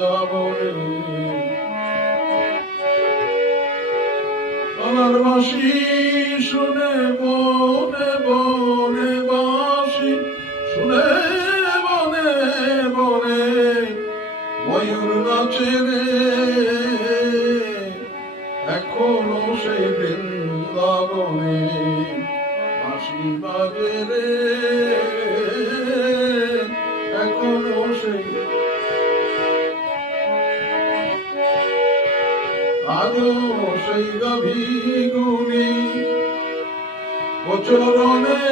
বৃন্দাবনে আমার বাঁশি শুনে বনে বনে বাঁশি শুনে বনে বনে ময়ূর নাচে রে এখনো সেই বৃন্দাবনে বাঁশি বাজে রে এখনো সেই আজও সেই গাভীগুলি চরণে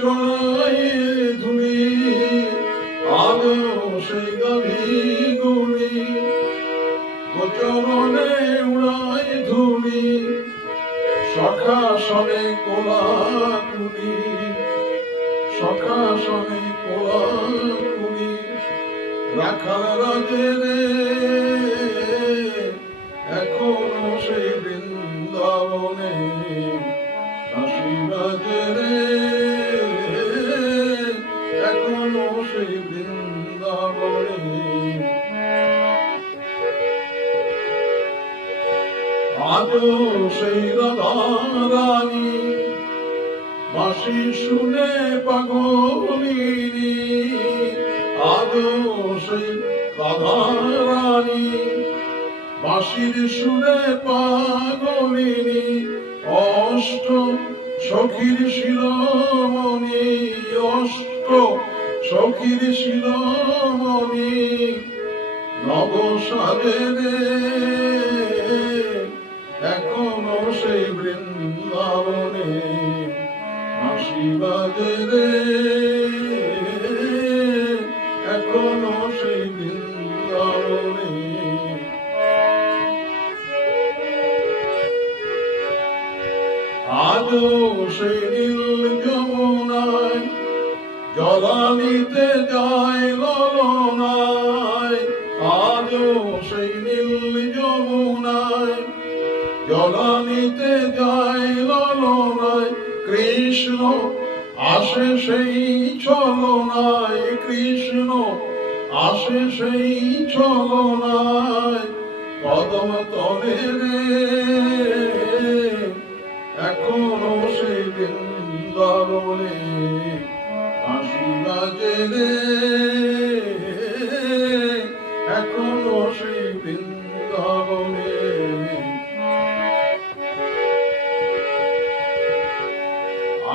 চড়াই ধুলি আজও সেই গাভীগুলি চরণে উড়াই ধুলি সখা সনে কোলাকুলি সখা সনে কোলাকুলি রাখাল রাজে রে এখনো সেই বৃন্দাবনে বাঁশি বাজে রে এখনো সেই বৃন্দাবনে আজও সেই রাধা রানী বাঁশি শুনে পাগলিনী আজও সেই রাধা রানী বাঁশির সুরে পাগলিনী অষ্ট সখীর শিরোমণি অষ্ট সখীর শিরোমণি নব সাজে রে এখনো সেই বৃন্দাবনে বাঁশি বাজে রে এখনো সেই বৃন্দাবনে আজও সেই নীল যমুনায় জলানিতে যায় ললনায় আজও সেই নীল যমুনায় জলানিতে যায় ললনায় কৃষ্ণ আসে সেই ছলনায় কৃষ্ণ আসে সেই ছলনায় কদম তলে রে এখনো সেই বৃন্দাবনে বাঁশি বাজে রে এখনো সেই বৃন্দাবনে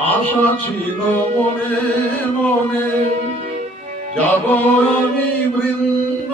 আশা ছিল মনে মনে যাব আমি বৃন্দাবনে